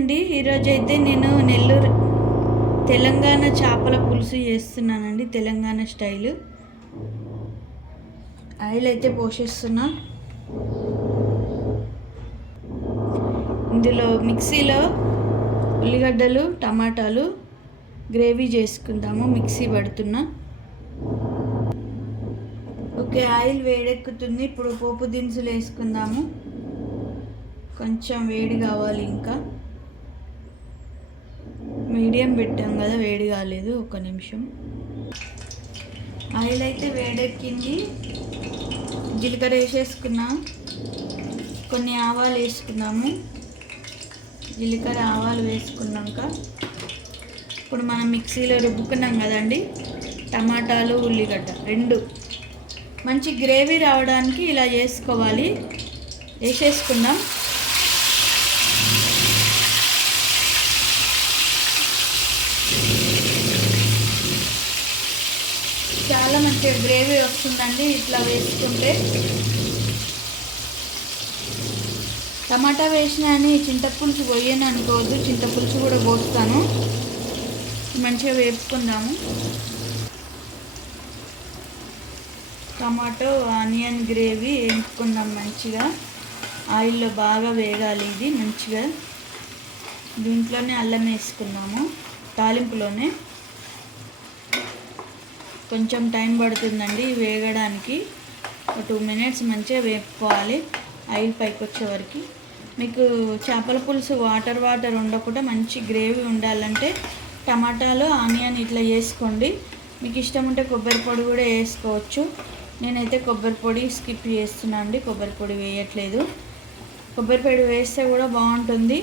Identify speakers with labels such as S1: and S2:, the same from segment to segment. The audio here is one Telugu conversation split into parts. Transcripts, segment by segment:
S1: అండి ఈరోజు అయితే నేను నెల్లూరు తెలంగాణ చేపల పులుసు చేస్తున్నానండి తెలంగాణ స్టైలు. ఆయిల్ అయితే పోషిస్తున్నా. ఇందులో మిక్సీలో ఉల్లిగడ్డలు టమాటాలు గ్రేవీ చేసుకుందాము మిక్సీ పడుతున్నా. ఓకే ఆయిల్ వేడెక్కుతుంది ఇప్పుడు పోపు దినుసులు వేసుకుందాము కొంచెం వేడి కావాలి ఇంకా. మీడియం పెట్టాం కదా వేడి కాలేదు ఒక నిమిషం. ఆయిల్ అయితే వేడెక్కింది. జీలకర్ర వేసేసుకున్నాం. కొన్ని ఆవాలు వేసుకున్నాము. జీలకర్ర ఆవాలు వేసుకున్నాక ఇప్పుడు మనం మిక్సీలో రుబ్బుకున్నాం కదండి టమాటాలు ఉల్లిగడ్డ రెండు. మంచి గ్రేవీ రావడానికి ఇలా చేసుకోవాలి వేసేసుకుందాం చాలా మంచిగా గ్రేవీ వస్తుందండి ఇట్లా వేసుకుంటే. టమాటా వేసినా అని చింతపులుసు పోయాను అనుకోవద్దు చింతపులుసు కూడా పోస్తాను. మంచిగా వేపుకుందాము. టమాటో ఆనియన్ గ్రేవీ వేపుకుందాం మంచిగా. ఆయిల్లో బాగా వేగాలి ఇది మంచిగా. దీంట్లోనే అల్లం వేసుకున్నాము తాలింపులోనే. కొంచెం టైం పడుతుందండి వేగడానికి. ఒక టూ మినిట్స్ మంచిగా వేపుకోవాలి. ఆయిల్ పైకి వచ్చే వరకు. మీకు చేపల పులుసు వాటర్ వాటర్ ఉండకుండా మంచి గ్రేవీ ఉండాలంటే టమాటాలు ఆనియన్ ఇట్లా వేసుకోండి. మీకు ఇష్టం ఉంటే కొబ్బరి పొడి కూడా వేసుకోవచ్చు. నేనైతే కొబ్బరి పొడి స్కిప్ చేస్తున్నాను అండి కొబ్బరి పొడి వేయట్లేదు. కొబ్బరి పొడి వేస్తే కూడా బాగుంటుంది.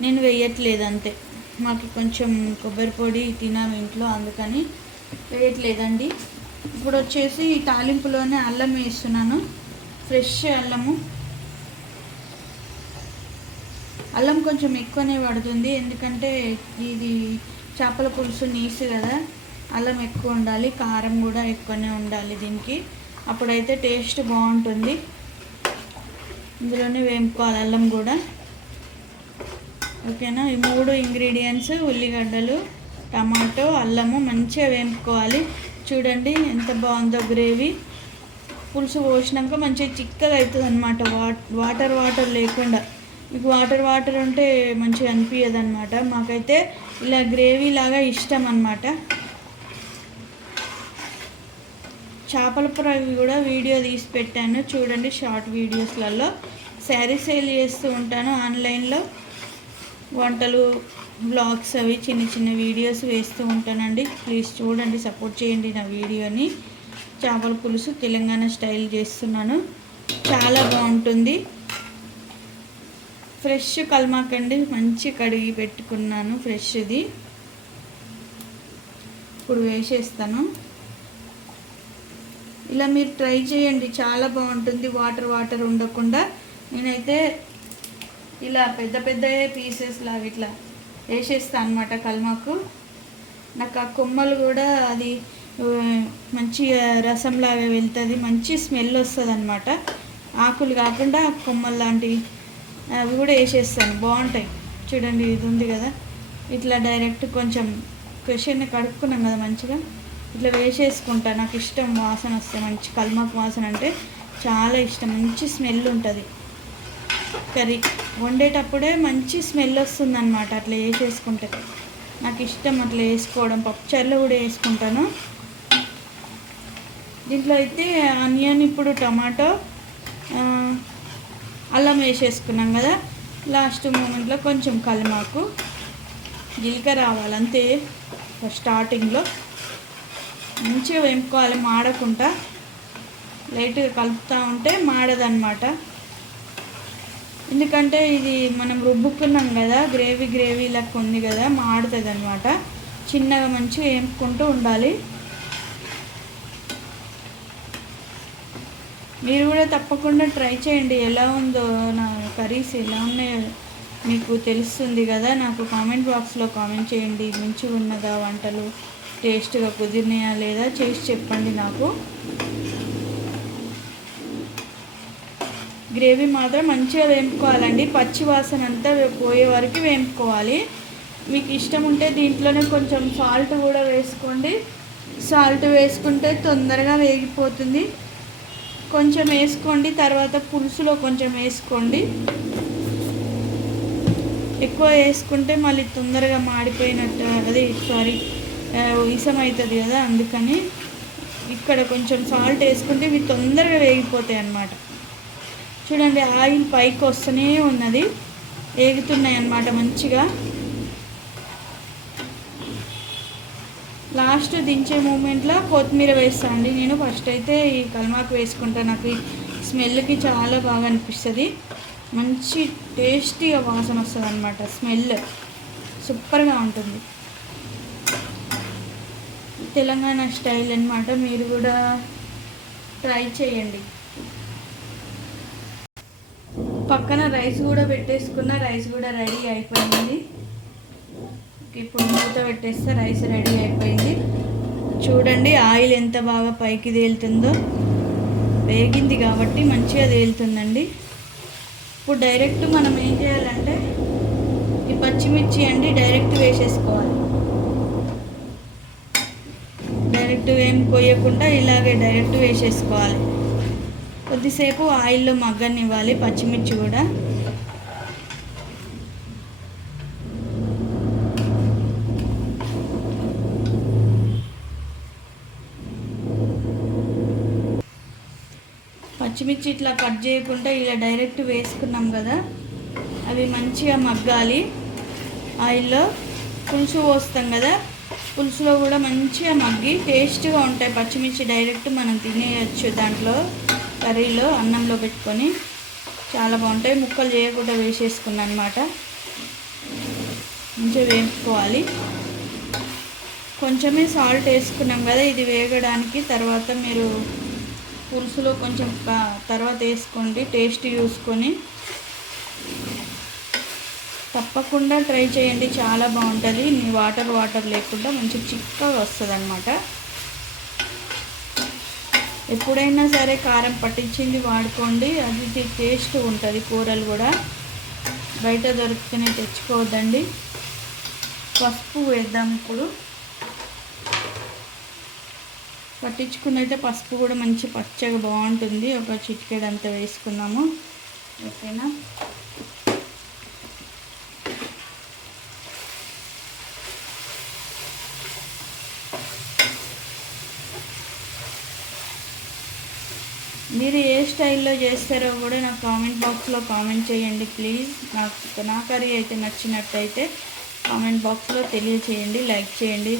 S1: నేను వేయట్లేదు అంతే. మాకు కొంచెం కొబ్బరి పొడి తినాము ఇంట్లో అందుకని వేయట్లేదండి ఇప్పుడు వచ్చేసి ఈ తాలింపులోనే అల్లం వేస్తున్నాను. ఫ్రెష్ అల్లము. అల్లం కొంచెం ఎక్కువనే పడుతుంది. ఎందుకంటే ఇది చేపల పులుసు నీసు కదా. అల్లం ఎక్కువ ఉండాలి. కారం కూడా ఎక్కువనే ఉండాలి దీనికి. అప్పుడైతే టేస్ట్ బాగుంటుంది. ఇందులోనే వేపుకోవాలి అల్లం కూడా. ఓకేనా? ఈ మూడు ఇంగ్రీడియంట్స్ ఉల్లిగడ్డలు టమాటో అల్లము మంచిగా వేపుకోవాలి. చూడండి ఎంత బాగుందో గ్రేవీ. పులుసు పోసినాక మంచిగా చిక్కగా అవుతుంది అనమాట వాటర్ వాటర్ లేకుండా. మీకు వాటర్ వాటర్ ఉంటే మంచిగా అనిపించదు అనమాట మాకైతే ఇలా గ్రేవీ లాగా ఇష్టం అనమాట చేపల ఫ్రై కూడా వీడియో తీసి పెట్టాను. చూడండి షార్ట్ వీడియోస్లలో. శారీ సేల్ చేస్తూ ఉంటాను ఆన్లైన్లో. వంటలు బ్లాగ్స్ అవి చిన్న చిన్న వీడియోస్ వేస్తూ ఉంటానండి. ప్లీజ్ చూడండి సపోర్ట్ చేయండి నా వీడియోని చేపల పులుసు తెలంగాణ స్టైల్ చేస్తున్నాను. చాలా బాగుంటుంది. ఫ్రెష్ కల్మాకండి మంచి కడిగి పెట్టుకున్నాను ఫ్రెష్ది ఇప్పుడు వేసేస్తాను. ఇలా మీరు ట్రై చేయండి చాలా బాగుంటుంది. వాటర్ వాటర్ ఉండకుండా. నేనైతే ఇలా పెద్ద పెద్ద పీసెస్ లాగా ఇట్లా వేసేస్తాను అనమాట కల్మాకు. నాకు ఆ కొమ్మలు కూడా అది మంచిగా రసంలాగా వెళ్తుంది మంచి స్మెల్ వస్తుంది అనమాట ఆకులు కాకుండా కొమ్మలు లాంటివి అవి కూడా వేసేస్తాను. బాగుంటాయి. చూడండి ఇది ఉంది కదా. ఇట్లా డైరెక్ట్ కొంచెం క్వశ్చన్ కడుక్కున్నాం కదా మంచిగా. ఇట్లా వేసేసుకుంటా. నాకు ఇష్టం వాసన వస్తే మంచి కల్మాకు వాసన అంటే చాలా ఇష్టం. మంచి స్మెల్ ఉంటుంది. కర్రీ. వండేటప్పుడే మంచి స్మెల్ వస్తుంది అనమాట అట్లా వేసేసుకుంటే నాకు ఇష్టం అట్లా వేసుకోవడం. పప్పుచారులో కూడా వేసుకుంటాను. దీంట్లో అయితే ఆనియన్ ఇప్పుడు టమాటో అల్లం వేసేసుకున్నాం కదా. లాస్ట్ మూమెంట్లో కొంచెం కలిమాకు జీలకర్ర రావాలి అంతే. స్టార్టింగ్లో. మంచిగా వేపుకోవాలి మాడకుండా. లైట్గా కలుపుతూ ఉంటే మాడదన్నమాట. ఎందుకంటే ఇది మనం రుబ్బుకున్నాం కదా గ్రేవీ గ్రేవీ లెక్క ఉంది కదా మాడుతుంది అనమాట చిన్నగా మంచిగా వేపుకుంటూ ఉండాలి. మీరు కూడా తప్పకుండా ట్రై చేయండి ఎలా ఉందో నా కర్రీస్ ఎలా ఉన్నాయో మీకు తెలుస్తుంది కదా. నాకు కామెంట్ బాక్స్లో కామెంట్ చేయండి మంచిగా ఉన్నదా వంటలు టేస్ట్గా కుదిరినాయా లేదా చేసి చెప్పండి నాకు. గ్రేవీ మాత్రం మంచిగా వేపుకోవాలండి. పచ్చి వాసన అంతా పోయే వరకు వేపుకోవాలి. మీకు ఇష్టం ఉంటే దీంట్లోనే కొంచెం సాల్ట్ కూడా వేసుకోండి. సాల్ట్ వేసుకుంటే తొందరగా వేగిపోతుంది. కొంచెం వేసుకోండి తర్వాత పులుసులో కొంచెం వేసుకోండి. ఎక్కువ వేసుకుంటే మళ్ళీ తొందరగా మాడిపోయినట్టు అది సారీ ఇసం అవుతుంది కదా అందుకని ఇక్కడ కొంచెం సాల్ట్ వేసుకుంటే ఇవి తొందరగా వేగిపోతాయి అన్నమాట. చూడండి ఆయిల్ పైకి వస్తూనే ఉన్నది. ఏగుతున్నాయి అన్నమాట మంచిగా. లాస్ట్ దించే మూమెంట్లో కొత్తిమీర వేస్తాను అండి. నేను ఫస్ట్ అయితే ఈ కల్మాకు వేసుకుంటాను నాకు ఈ స్మెల్కి చాలా బాగా అనిపిస్తుంది. మంచి టేస్టీగా వాసన వస్తుంది అనమాట స్మెల్. సూపర్గా ఉంటుంది. తెలంగాణ స్టైల్ అనమాట మీరు కూడా ట్రై చేయండి. పక్కన రైస్ కూడా పెట్టేసుకున్న రైస్ కూడా రెడీ అయిపోయింది. ఇప్పుడు మూత పెట్టేస్తే రైస్ రెడీ అయిపోయింది. చూడండి ఆయిల్ ఎంత బాగా పైకి తేలుతుందో. వేగింది కాబట్టి మంచిగా తేలుతుందండి. ఇప్పుడు డైరెక్ట్ మనం ఏం చేయాలంటే ఈ పచ్చిమిర్చి అండి డైరెక్ట్ వేసేసుకోవాలి. డైరెక్ట్ ఏం కొయ్యకుండా ఇలాగే డైరెక్ట్ వేసేసుకోవాలి. కొద్దిసేపు ఆయిల్లో మగ్గనివ్వాలి పచ్చిమిర్చి కూడా. పచ్చిమిర్చి ఇట్లా కట్ చేయకుండా ఇలా డైరెక్ట్ వేసుకున్నాం కదా అవి మంచిగా మగ్గాలి. ఆయిల్లో పులుసు పోస్తాం కదా పులుసులో కూడా మంచిగా మగ్గి టేస్ట్గా ఉంటాయి పచ్చిమిర్చి. డైరెక్ట్ మనం తినేయచ్చు దాంట్లో. కర్రీలో అన్నంలో పెట్టుకొని చాలా బాగుంటాయి. ముక్కలు చేయకుండా వేసేసుకున్నాను అనమాట మంచిగా వేపుకోవాలి. కొంచెమే సాల్ట్ వేసుకున్నాం కదా ఇది వేగడానికి. తర్వాత మీరు పులుసులో కొంచెం తర్వాత వేసుకోండి. టేస్ట్ చూసుకొని. తప్పకుండా ట్రై చేయండి. చాలా బాగుంటుంది. వాటర్ వాటర్ లేకుండా మంచి చిక్కగా వస్తుంది అనమాట ఎప్పుడైనా సరే కారం పట్టించింది వాడుకోండి అది టేస్ట్ ఉంటుంది కూరలు కూడా. బయట దొరుకుతూనే తెచ్చుకోవద్దండి. పసుపు వేద్దాం ఇప్పుడు. పట్టించుకుని అయితే పసుపు కూడా మంచి పచ్చగా బాగుంటుంది. ఒక చిటికెడంతా వేసుకున్నాము. ఓకేనా? మీరు ఏ స్టైల్లో చేస్తారో కూడా నాకు కామెంట్ బాక్స్లో కామెంట్ చేయండి ప్లీజ్. నాకు నా కర్రీ అయితే నచ్చినట్టయితే కామెంట్ బాక్స్లో తెలియచేయండి లైక్ చేయండి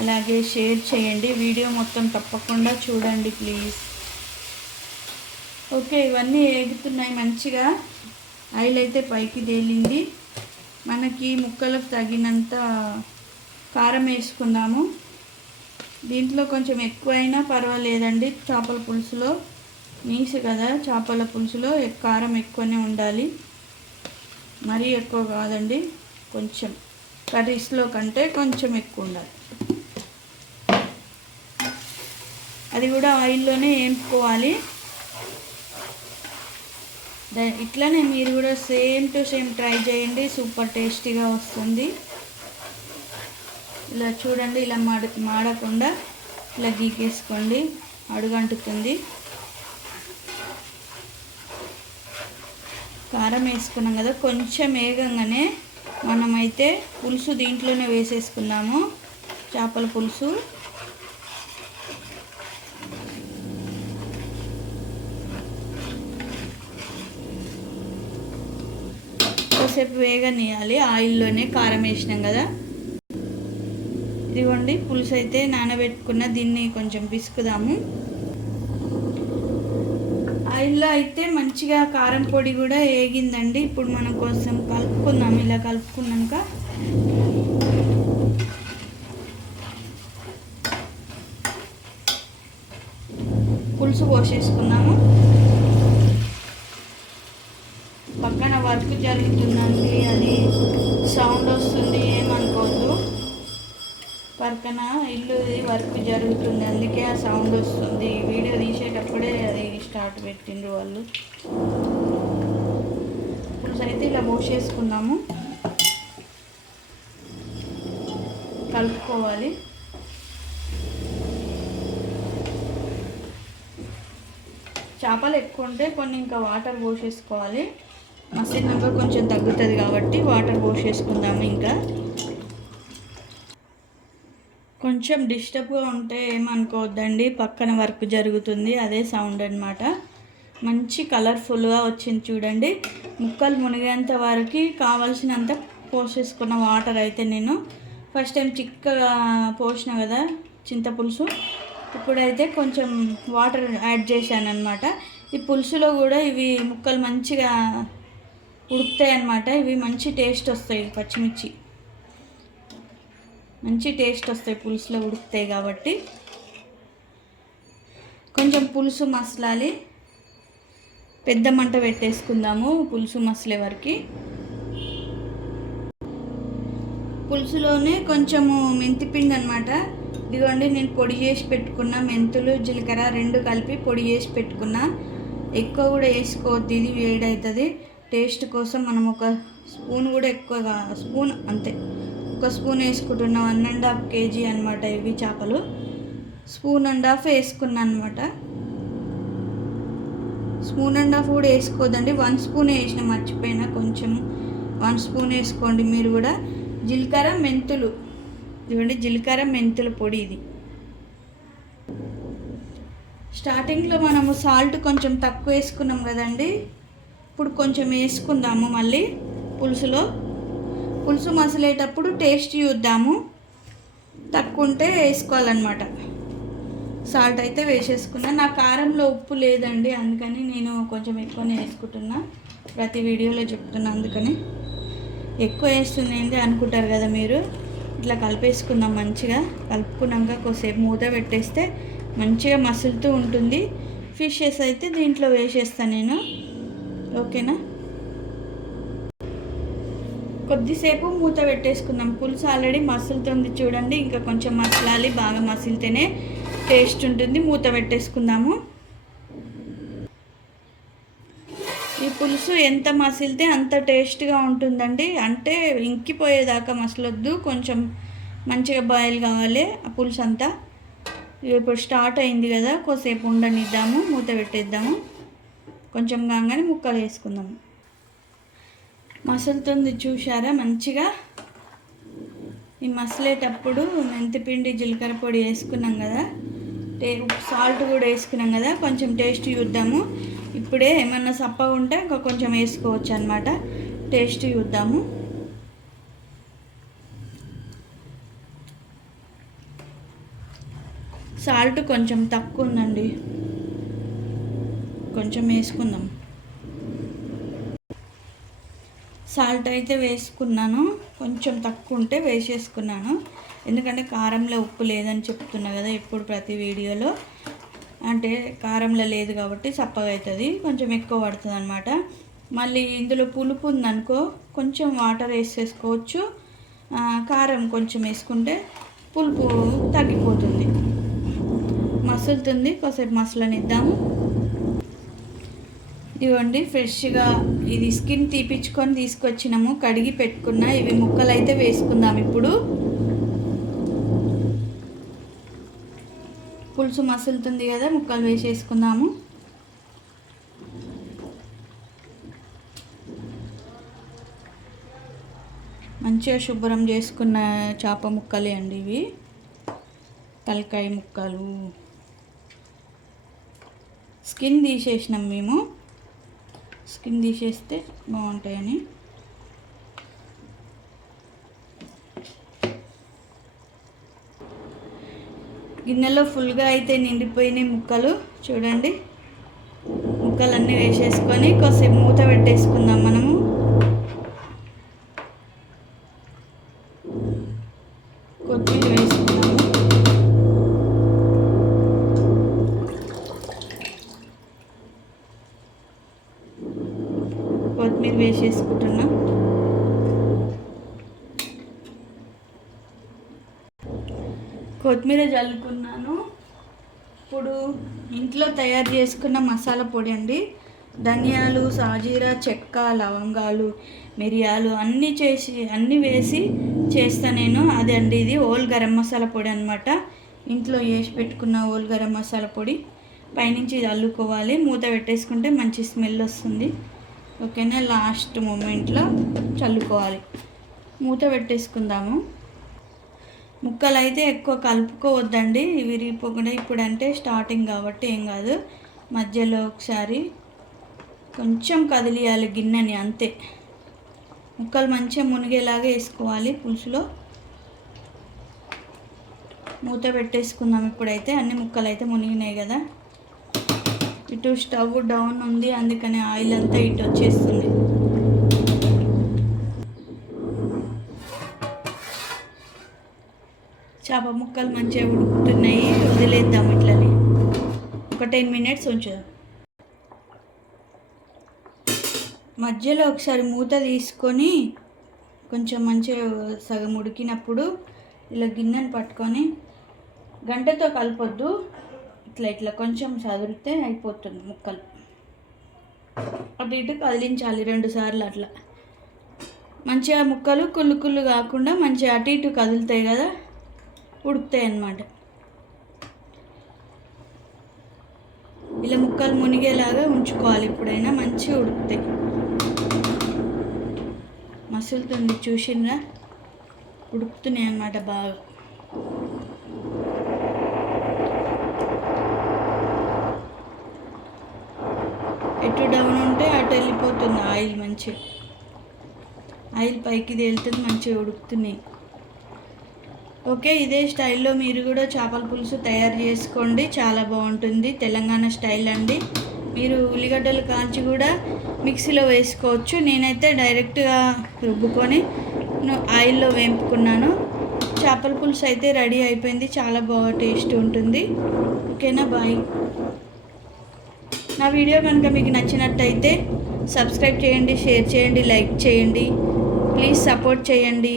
S1: అలాగే షేర్ చేయండి. వీడియో మొత్తం తప్పకుండా చూడండి ప్లీజ్. ఓకే ఇవన్నీ ఏగుతున్నాయి మంచిగా. ఆయిల్ అయితే పైకి తేలింది. మనకి ముక్కలకు తగినంత కారం వేసుకుందాము. దీంట్లో కొంచెం ఎక్కువైనా పర్వాలేదండి చేపల పులుసులో. నీసు కదా చేపల పులుసులో కారం ఎక్కువనే ఉండాలి. మరీ ఎక్కువ కాదండి కొంచెం. కర్రీస్లో కంటే కొంచెం ఎక్కువ ఉండాలి. అది కూడా ఆయిల్లోనే వేపుకోవాలి ఇట్లానే మీరు కూడా సేమ్ టు సేమ్ ట్రై చేయండి సూపర్ టేస్టీగా వస్తుంది. ఇలా చూడండి ఇలా మాడ మాడకుండా ఇలా గీకేసుకోండి అడుగంటుతుంది. కారం వేసుకున్నాం కదా కొంచెం వేగంగానే మనమైతే పులుసు దీంట్లోనే వేసేసుకున్నాము చేపల పులుసు. కాసేపు వేగనియాలి ఆయిల్లోనే కారం వేసినాం కదా. ఇదిగోండి పులుసు అయితే నానబెట్టుకున్న దీన్ని కొంచెం పిసుకుదాము. ఆయిల్లో అయితే మంచిగా కారం పొడి కూడా వేగిందండి. ఇప్పుడు మనం కోసం కలుపుకుందాం. ఇలా కలుపుకున్నాక పులుసు పోసేసుకున్నాము వర్క్ జరుగుతుంది. అందుకే ఆ సౌండ్ వస్తుంది. వీడియో తీసేటప్పుడే అది స్టార్ట్ పెట్టిండ్రు వాళ్ళు. గ్రామ్స్ అయితే ఇలా పోసేసుకుందాము కలుపుకోవాలి. చేపలు ఎక్కువ ఉంటే కొన్ని ఇంకా వాటర్ పోసేసుకోవాలి. మసిలినాక కొంచెం తగ్గుతుంది కాబట్టి వాటర్ పోసేసుకుందాము ఇంకా. కొంచెం డిస్టర్బ్గా ఉంటే ఏమనుకోవద్దండి. పక్కన వర్క్ జరుగుతుంది. అదే సౌండ్ అనమాట మంచి కలర్ఫుల్గా వచ్చింది చూడండి. ముక్కలు మునిగేంత వరకు కావాల్సినంత పోసేసుకున్న వాటర్ అయితే నేను. ఫస్ట్ టైం చిక్కగా పోసిన కదా చింతపులుసు. ఇప్పుడైతే కొంచెం వాటర్ యాడ్ చేశాను అనమాట ఈ పులుసులో కూడా ఇవి ముక్కలు మంచిగా ఉడుకుతాయి అన్నమాట ఇవి మంచి టేస్ట్ వస్తాయి పచ్చిమిర్చి. మంచి టేస్ట్ వస్తాయి పులుసులో ఉడుకుతాయి కాబట్టి. కొంచెం పులుసు మసలాలి. పెద్ద మంట పెట్టేసుకుందాము పులుసు మసలే వరకు. పులుసులోనే కొంచెము మెంతిపిండి అనమాట ఇదిగోండి నేను పొడి చేసి పెట్టుకున్న మెంతులు జీలకర్ర రెండు కలిపి పొడి చేసి పెట్టుకున్నా. ఎక్కువ కూడా వేసుకోవద్దు ఇది వేడవుతుంది టేస్ట్ కోసం మనం ఒక స్పూన్ కూడా ఎక్కువగా స్పూన్ అంతే. ఒక స్పూన్ వేసుకుంటున్నా వన్ అండ్ హాఫ్ కేజీ అనమాట ఇవి చేపలు. స్పూన్ అండ్ హాఫ్ వేసుకున్నా అనమాట స్పూన్ అండ్ హాఫ్ కూడా వేసుకోదండి వన్ స్పూన్ వేసిన మర్చిపోయినా కొంచెం. వన్ స్పూన్ వేసుకోండి మీరు కూడా. జీలకర్ర మెంతులు. ఇదిగోండి జీలకర్ర మెంతుల పొడి ఇది. స్టార్టింగ్లో మనము సాల్ట్ కొంచెం తక్కువ వేసుకున్నాం కదండి. ఇప్పుడు కొంచెం వేసుకుందాము మళ్ళీ పులుసులో. పులుసు మసలేటప్పుడు టేస్ట్ చూద్దాము. తక్కువ ఉంటే వేసుకోవాలన్నమాట. సాల్ట్ అయితే వేసేసుకున్నా. నా కారంలో ఉప్పు లేదండి అందుకని నేను కొంచెం ఎక్కువనే వేసుకుంటున్నా. ప్రతి వీడియోలో చెప్తున్నా అందుకని. ఎక్కువ వేస్తుంది ఏంటి అనుకుంటారు కదా మీరు. ఇట్లా కలిపేసుకుందాం మంచిగా. కలుపుకున్నాక కొద్దిసేపు మూత పెట్టేస్తే మంచిగా మసులుతూ ఉంటుంది. ఫిషెస్ అయితే దీంట్లో వేసేస్తాను నేను. ఓకేనా? కొద్దిసేపు మూత పెట్టేసుకుందాం. పులుసు ఆల్రెడీ మసులుతుంది చూడండి. ఇంకా కొంచెం మసలాలి బాగా మసిలితేనే టేస్ట్ ఉంటుంది. మూత పెట్టేసుకుందాము. ఈ పులుసు ఎంత మసిలితే అంత టేస్ట్గా ఉంటుందండి. అంటే ఇంకిపోయేదాకా మసలొద్దు. కొంచెం మంచిగా బాయిల్ కావాలి ఆ పులుసు అంతా ఇప్పుడు స్టార్ట్ అయింది కదా. కొద్దిసేపు ఉండనిద్దాము. మూత పెట్టేద్దాము. కొంచెం కాగానే ముక్కలు వేసుకుందాము. మసులుతుంది చూసారా మంచిగా? ఈ మసలేటప్పుడు మెంతిపిండి జీలకర్ర పొడి వేసుకున్నాం కదా. టే సాల్ట్ కూడా వేసుకున్నాం కదా. కొంచెం టేస్ట్ చూద్దాము. ఇప్పుడే ఏమన్నా సప్పగా ఉంటే ఇంకా కొంచెం వేసుకోవచ్చు అనమాట టేస్ట్ చూద్దాము. సాల్ట్ కొంచెం తక్కువ ఉందండి. కొంచెం వేసుకుందాం. సాల్ట్ అయితే వేసుకున్నాను. కొంచెం తక్కువ ఉంటే వేసేసుకున్నాను. ఎందుకంటే కారంలో ఉప్పు లేదని చెప్తున్నా కదా ఇప్పుడు ప్రతి వీడియోలో. అంటే కారంలో లేదు కాబట్టి చప్పగా అవుతుంది. కొంచెం ఎక్కువ పడుతుంది అనమాట మళ్ళీ ఇందులో పులుపు ఉందనుకో కొంచెం వాటర్ వేసేసుకోవచ్చు. కారం కొంచెం వేసుకుంటే పులుపు తగ్గిపోతుంది. మసులుతుంది. కాసేపు మసలనిద్దాము. ఇవ్వండి ఫ్రెష్గా ఇది స్కిన్ తీపిచ్చుకొని తీసుకొచ్చినాము. కడిగి పెట్టుకున్న. ఇవి ముక్కలు అయితే వేసుకుందాం ఇప్పుడు. పులుసు మసులుతుంది కదా ముక్కలు వేసేసుకుందాము. మంచిగా శుభ్రం చేసుకున్న చేప ముక్కలే అండి ఇవి. తలకాయ ముక్కలు. స్కిన్ తీసేసినాం మేము. స్కిన్ తీసేస్తే బాగుంటాయని. గిన్నెలో ఫుల్గా అయితే నిండిపోయినాయి ముక్కలు. చూడండి. ముక్కలన్నీ వేసేసుకొని కొద్దిసేపు మూత పెట్టేసుకుందాం మనం. కొత్తిమీర చల్లుకున్నాను. ఇప్పుడు ఇంట్లో తయారు చేసుకున్న మసాలా పొడి అండి. ధనియాలు సాజీరా చెక్క లవంగాలు మిరియాలు అన్నీ చేసి అన్నీ వేసి చేస్తా నేను. అదే అండి ఇది ఓల్ గరం మసాలా పొడి అనమాట ఇంట్లో వేసి పెట్టుకున్న ఓల్ గరం మసాలా పొడి. పైనుంచి చల్లుకోవాలి అల్లుకోవాలి. మూత పెట్టేసుకుంటే మంచి స్మెల్ వస్తుంది. ఓకేనా? లాస్ట్ మూమెంట్లో చల్లుకోవాలి. మూత పెట్టేసుకుందాము. ముక్కలు అయితే ఎక్కువ కలుపుకోవద్దండి. విరిగిపోకుండా ఇప్పుడు అంటే స్టార్టింగ్ కాబట్టి ఏం కాదు. మధ్యలో ఒకసారి కొంచెం కదిలియాలి గిన్నెని అంతే. ముక్కలు మంచిగా మునిగేలాగా వేసుకోవాలి పులుసులో. మూత పెట్టేసుకుందాం ఇప్పుడైతే. అన్ని ముక్కలు అయితే మునిగినాయి కదా. ఇటు స్టవ్ డౌన్ ఉంది అందుకని ఆయిల్ అంతా ఇటు వచ్చేస్తుంది. చేప ముక్కలు మంచిగా ఉడుకుతున్నాయి. వదిలేద్దాం ఇట్లనే. ఒక టెన్ మినిట్స్ ఉంచుదాం. మధ్యలో ఒకసారి మూత తీసుకొని కొంచెం మంచిగా సగం ఉడికినప్పుడు ఇలా గిన్నెను పట్టుకొని గంటతో కలపొద్దు. ఇట్లా ఇట్లా కొంచెం చదివితే అయిపోతుంది ముక్కలు. అటు ఇటు కదిలించాలి రెండు సార్లు అట్లా. మంచిగా ముక్కలు కుళ్ళు కుళ్ళు కాకుండా మంచిగా అటు ఇటు కదులుతాయి కదా. ఉడుకుతాయి అన్నమాట ఇలా ముక్కలు మునిగేలాగా ఉంచుకోవాలి ఇప్పుడైనా మంచిగా ఉడుకుతాయి. మసులుతుంది చూసిండ్రా ఉడుకుతున్నాయి అన్నమాట బాగా. ఎటు డౌన్ ఉంటే అటు వెళ్ళిపోతుంది ఆయిల్ మంచిగా. ఆయిల్ పైకి తేలుతుంది మంచిగా ఉడుకుతున్నాయి. ఓకే ఇదే స్టైల్లో మీరు కూడా చేపల పులుసు తయారు చేసుకోండి. చాలా బాగుంటుంది. తెలంగాణ స్టైల్ అండి. మీరు ఉల్లిగడ్డలు కాల్చి కూడా మిక్సీలో వేసుకోవచ్చు. నేనైతే డైరెక్ట్గా రుబ్బుకొని ఆయిల్లో వేపుకున్నాను. చేపల పులుసు అయితే రెడీ అయిపోయింది. చాలా బాగా టేస్ట్ ఉంటుంది. ఓకేనా? బాయ్. నా వీడియో కనుక మీకు నచ్చినట్టయితే సబ్స్క్రైబ్ చేయండి షేర్ చేయండి లైక్ చేయండి. ప్లీజ్ సపోర్ట్ చేయండి.